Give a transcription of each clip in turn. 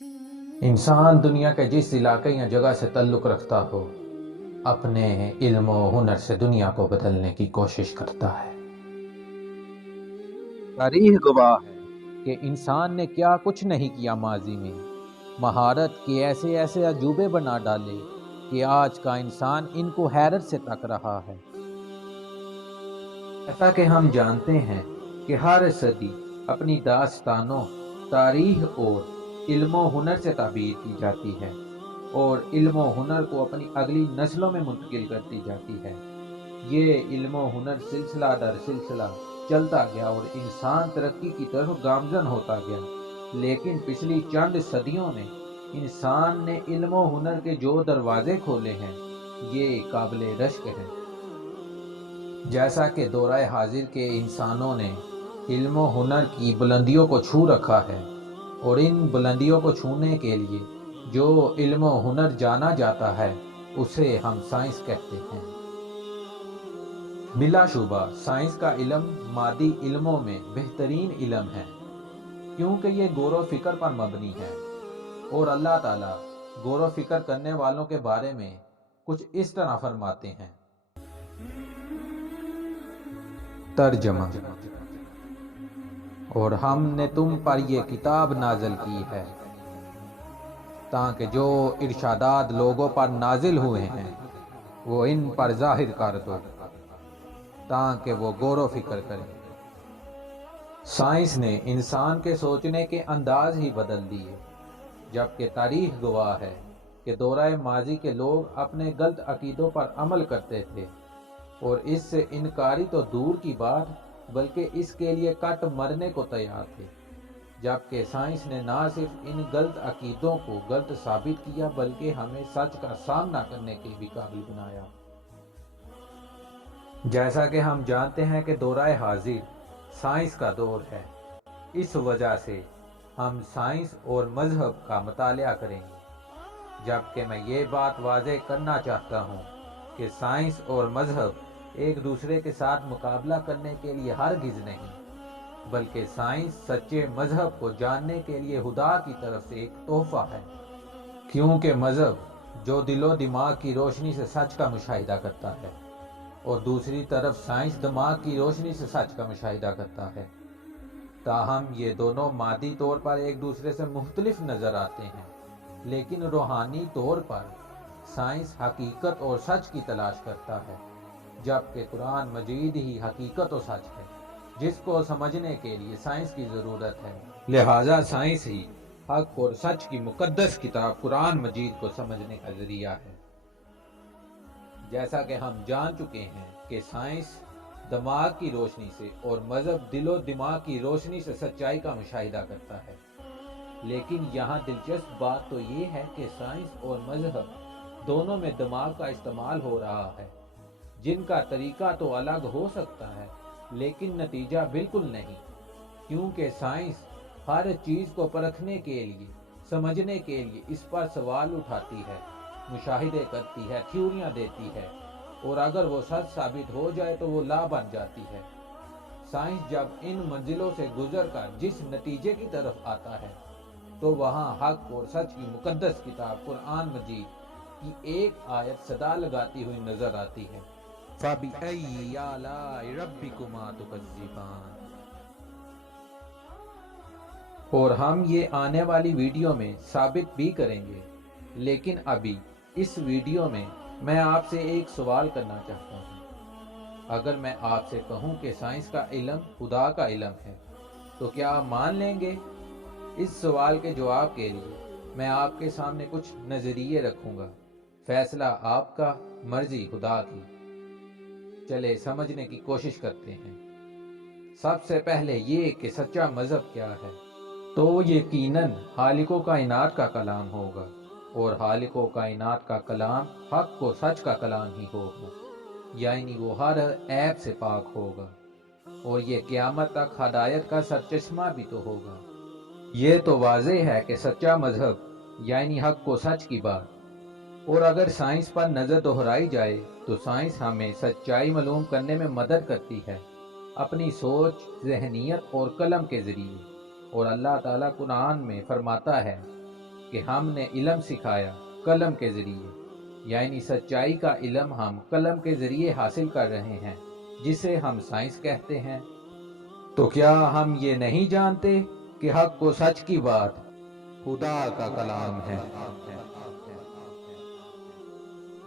انسان دنیا کے جس علاقے یا جگہ سے تعلق رکھتا ہو، اپنے علم و ہنر سے دنیا کو بدلنے کی کوشش کرتا ہے۔ تاریخ گواہ ہے کہ انسان نے کیا کچھ نہیں کیا ماضی میں، مہارت کے ایسے ایسے عجوبے بنا ڈالے کہ آج کا انسان ان کو حیرت سے تک رہا ہے۔ جیسا کہ ہم جانتے ہیں کہ ہر صدی اپنی داستانوں، تاریخ اور علم و ہنر سے تعبیر کی جاتی ہے اور علم و ہنر کو اپنی اگلی نسلوں میں منتقل کرتی جاتی ہے۔ یہ علم و ہنر سلسلہ در سلسلہ چلتا گیا اور انسان ترقی کی طرف گامزن ہوتا گیا، لیکن پچھلی چند صدیوں میں انسان نے علم و ہنر کے جو دروازے کھولے ہیں، یہ قابل رشک ہیں۔ جیسا کہ دورہ حاضر کے انسانوں نے علم و ہنر کی بلندیوں کو چھو رکھا ہے، اور ان بلندیوں کو چھونے کے لیے جو علم و ہنر جانا جاتا ہے اسے ہم سائنس کہتے ہیں۔ بلا شبہ سائنس کا علم مادی علموں میں بہترین علم ہے، کیونکہ یہ غور و فکر پر مبنی ہے، اور اللہ تعالیٰ غور و فکر کرنے والوں کے بارے میں کچھ اس طرح فرماتے ہیں۔ ترجمہ: اور ہم نے تم پر یہ کتاب نازل کی ہے تاکہ جو ارشادات لوگوں پر نازل ہوئے ہیں وہ ان پر ظاہر کر دو تاکہ وہ غور و فکر کریں۔ سائنس نے انسان کے سوچنے کے انداز ہی بدل دیے، جبکہ تاریخ گواہ ہے کہ دورہ ماضی کے لوگ اپنے غلط عقیدوں پر عمل کرتے تھے اور اس سے انکاری تو دور کی بات بلکہ اس کے لیے کٹ مرنے کو تیار تھے، جبکہ سائنس نے نہ صرف ان غلط عقیدوں کو غلط ثابت کیا بلکہ ہمیں سچ کا سامنا کرنے کے بھی قابل بنایا۔ جیسا کہ ہم جانتے ہیں کہ دورہ حاضر سائنس کا دور ہے، اس وجہ سے ہم سائنس اور مذہب کا مطالعہ کریں گے، جبکہ میں یہ بات واضح کرنا چاہتا ہوں کہ سائنس اور مذہب ایک دوسرے کے ساتھ مقابلہ کرنے کے لیے ہرگز نہیں، بلکہ سائنس سچے مذہب کو جاننے کے لیے خدا کی طرف سے ایک تحفہ ہے، کیونکہ مذہب جو دل و دماغ کی روشنی سے سچ کا مشاہدہ کرتا ہے اور دوسری طرف سائنس دماغ کی روشنی سے سچ کا مشاہدہ کرتا ہے۔ تاہم یہ دونوں مادی طور پر ایک دوسرے سے مختلف نظر آتے ہیں، لیکن روحانی طور پر سائنس حقیقت اور سچ کی تلاش کرتا ہے، جبکہ قرآن مجید ہی حقیقت و سچ ہے جس کو سمجھنے کے لیے سائنس کی ضرورت ہے۔ لہٰذا سائنس ہی حق اور سچ کی مقدس کتاب قرآن مجید کو سمجھنے کا ذریعہ ہے۔ جیسا کہ ہم جان چکے ہیں کہ سائنس دماغ کی روشنی سے اور مذہب دل و دماغ کی روشنی سے سچائی کا مشاہدہ کرتا ہے، لیکن یہاں دلچسپ بات تو یہ ہے کہ سائنس اور مذہب دونوں میں دماغ کا استعمال ہو رہا ہے، جن کا طریقہ تو الگ ہو سکتا ہے لیکن نتیجہ بالکل نہیں، کیونکہ سائنس ہر چیز کو پرکھنے کے لیے، سمجھنے کے لیے اس پر سوال اٹھاتی ہے، مشاہدے کرتی ہے، تھیوریاں دیتی ہے، اور اگر وہ سچ ثابت ہو جائے تو وہ لا بن جاتی ہے۔ سائنس جب ان منزلوں سے گزر کر جس نتیجے کی طرف آتا ہے تو وہاں حق اور سچ کی مقدس کتاب قرآن مجید کی ایک آیت صدا لگاتی ہوئی نظر آتی ہے، فَبِأَيِّ آلَاءِ رَبِّكُمَا تُكَذِّبَانِ۔ اور ہم یہ آنے والی ویڈیو میں ثابت بھی کریں گے، لیکن ابھی اس ویڈیو میں میں آپ سے ایک سوال کرنا چاہتا ہوں۔ اگر میں آپ سے کہوں کہ سائنس کا علم خدا کا علم ہے تو کیا آپ مان لیں گے؟ اس سوال کے جواب کے لیے میں آپ کے سامنے کچھ نظریے رکھوں گا، فیصلہ آپ کا، مرضی خدا کی۔ چلے سمجھنے کی کوشش کرتے ہیں۔ سب سے پہلے یہ کہ سچا مذہب کیا ہے، تو یقیناً خالق و کائنات کا کلام ہوگا، اور خالق و کائنات کا کلام حق و سچ کا کلام ہی ہوگا، یعنی وہ ہر عیب سے پاک ہوگا، اور یہ قیامت تک ہدایت کا سرچشمہ بھی تو ہوگا۔ یہ تو واضح ہے کہ سچا مذہب یعنی حق و سچ کی بات۔ اور اگر سائنس پر نظر دہرائی جائے تو سائنس ہمیں سچائی معلوم کرنے میں مدد کرتی ہے اپنی سوچ، ذہنیت اور قلم کے ذریعے، اور اللہ تعالیٰ قرآن میں فرماتا ہے کہ ہم نے علم سکھایا قلم کے ذریعے، یعنی سچائی کا علم ہم قلم کے ذریعے حاصل کر رہے ہیں، جسے ہم سائنس کہتے ہیں۔ تو کیا ہم یہ نہیں جانتے کہ حق و سچ کی بات خدا کا کلام ہے؟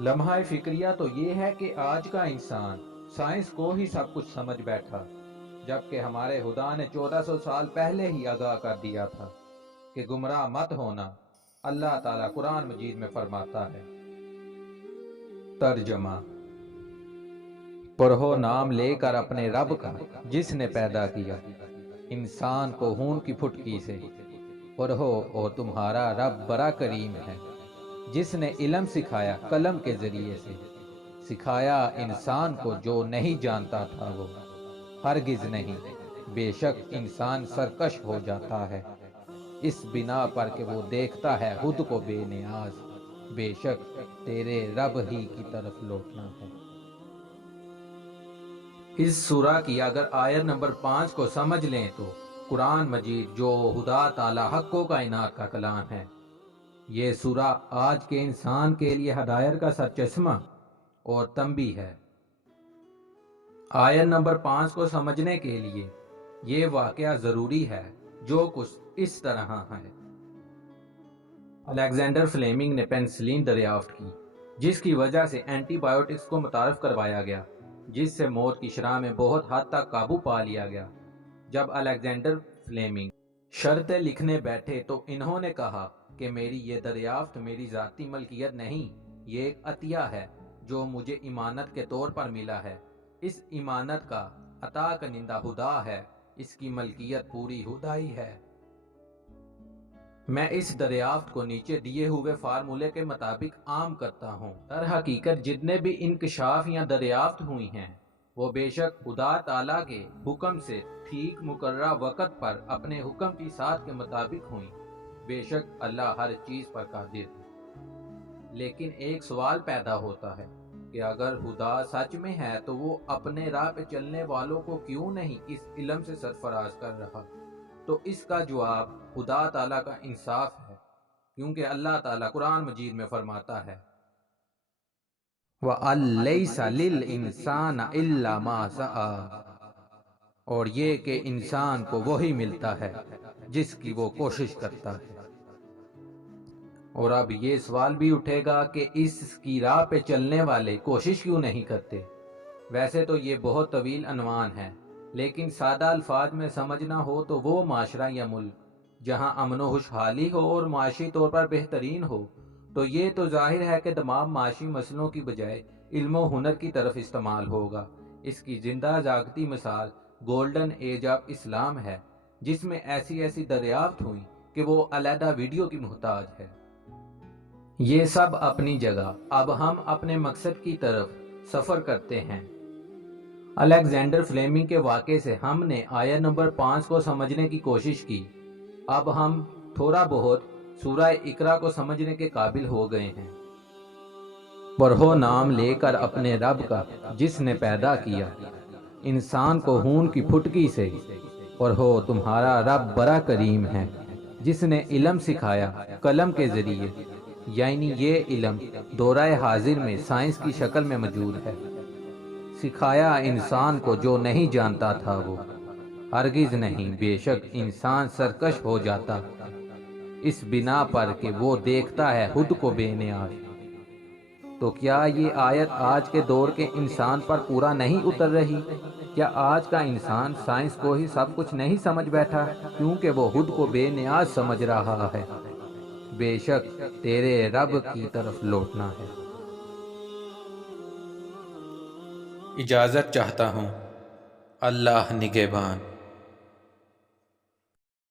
لمحہ فکریہ تو یہ ہے کہ آج کا انسان سائنس کو ہی سب کچھ سمجھ بیٹھا، جبکہ ہمارے خدا نے 1400 سال پہلے ہی آگاہ کر دیا تھا کہ گمراہ مت ہونا۔ اللہ تعالیٰ قرآن مجید میں فرماتا ہے، ترجمہ: پڑھو نام لے کر اپنے رب کا جس نے پیدا کیا انسان کو خون کی پھٹکی سے، پڑھو اور تمہارا رب بڑا کریم ہے، جس نے علم سکھایا قلم کے ذریعے سے، سکھایا انسان کو جو نہیں جانتا تھا وہ، ہرگز نہیں، بے شک انسان سرکش ہو جاتا ہے اس بنا پر کہ وہ دیکھتا ہے خود کو بے نیاز، بے شک تیرے رب ہی کی طرف لوٹنا ہے۔ اس سورہ کی اگر آیت نمبر 5 کو سمجھ لیں تو قرآن مجید جو خدا تعالی حق و کائنات کا کلام ہے، یہ سورہ آج کے انسان کے لیے ہدایت کا سرچشمہ اور تنبیہ ہے۔ آیت نمبر 5 کو سمجھنے کے لیے یہ واقعہ ضروری ہے جو کچھ اس طرح ہے۔ الیگزینڈر فلیمنگ نے پینسلین دریافت کی، جس کی وجہ سے اینٹی بائیوٹکس کو متعارف کروایا گیا، جس سے موت کی شرح میں بہت حد تک قابو پا لیا گیا۔ جب الیگزینڈر فلیمنگ شرطیں لکھنے بیٹھے تو انہوں نے کہا کہ میری یہ دریافت میری ذاتی ملکیت نہیں، یہ ایک عطیہ ہے جو مجھے امانت کے طور پر ملا ہے۔ اس امانت کا عطا کنندہ خدا ہے، اس کی ملکیت پوری خدائی ہے۔ میں اس دریافت کو نیچے دیے ہوئے فارمولے کے مطابق عام کرتا ہوں۔ در حقیقت جتنے بھی انکشاف یا دریافت ہوئی ہیں وہ بے شک خدا تعالیٰ کے حکم سے ٹھیک مقررہ وقت پر اپنے حکم کی ساتھ کے مطابق ہوئیں۔ بے شک اللہ ہر چیز پر قادر ہے۔ لیکن ایک سوال پیدا ہوتا ہے کہ اگر خدا سچ میں ہے تو وہ اپنے راہ پہ چلنے والوں کو کیوں نہیں اس علم سے سرفراز کر رہا؟ تو اس کا جواب خدا تعالیٰ کا انصاف ہے، کیونکہ اللہ تعالیٰ قرآن مجید میں فرماتا ہے، وَأَن لَيْسَ لِلْإِنسَانَ إِلَّا مَا سَعَىٰ، اور یہ کہ انسان کو وہی ملتا ہے جس کی وہ کوشش کرتا ہے۔ اور اب یہ سوال بھی اٹھے گا کہ اس کی راہ پہ چلنے والے کوشش کیوں نہیں کرتے؟ ویسے تو یہ بہت طویل عنوان ہے، لیکن سادہ الفاظ میں سمجھنا ہو تو وہ معاشرہ یا ملک جہاں امن و خوشحالی ہو اور معاشی طور پر بہترین ہو، تو یہ تو ظاہر ہے کہ تمام معاشی مسئلوں کی بجائے علم و ہنر کی طرف استعمال ہوگا۔ اس کی زندہ جاگتی مثال گولڈن ایج آف اسلام ہے، جس میں ایسی دریافت ہوئی کہ وہ علیحدہ ویڈیو کی محتاج ہے۔ یہ سب اپنی جگہ، اب ہم اپنے مقصد کی طرف سفر کرتے ہیں۔ الیگزینڈر فلیمنگ کے واقعے سے ہم نے آیت نمبر 5 کو سمجھنے کی کوشش کی، اب ہم تھوڑا بہت سورہ اقرا کو سمجھنے کے قابل ہو گئے ہیں۔ پڑھو نام لے کر اپنے رب کا جس نے پیدا کیا انسان کو خون کی پھٹکی سے، پڑھو تمہارا رب بڑا کریم ہے، جس نے علم سکھایا قلم کے ذریعے، یعنی یہ علم دورہ حاضر میں سائنس کی شکل میں موجود ہے، سکھایا انسان کو جو نہیں جانتا تھا وہ، ہرگز نہیں، بے شک انسان سرکش ہو جاتا اس بنا پر کہ وہ دیکھتا ہے خود کو بے نیاز۔ تو کیا یہ آیت آج کے دور کے انسان پر پورا نہیں اتر رہی؟ کیا آج کا انسان سائنس کو ہی سب کچھ نہیں سمجھ بیٹھا کیونکہ وہ خود کو بے نیاز سمجھ رہا ہے؟ بے شک تیرے رب کی طرف لوٹنا ہے۔ اجازت چاہتا ہوں، اللہ نگہبان۔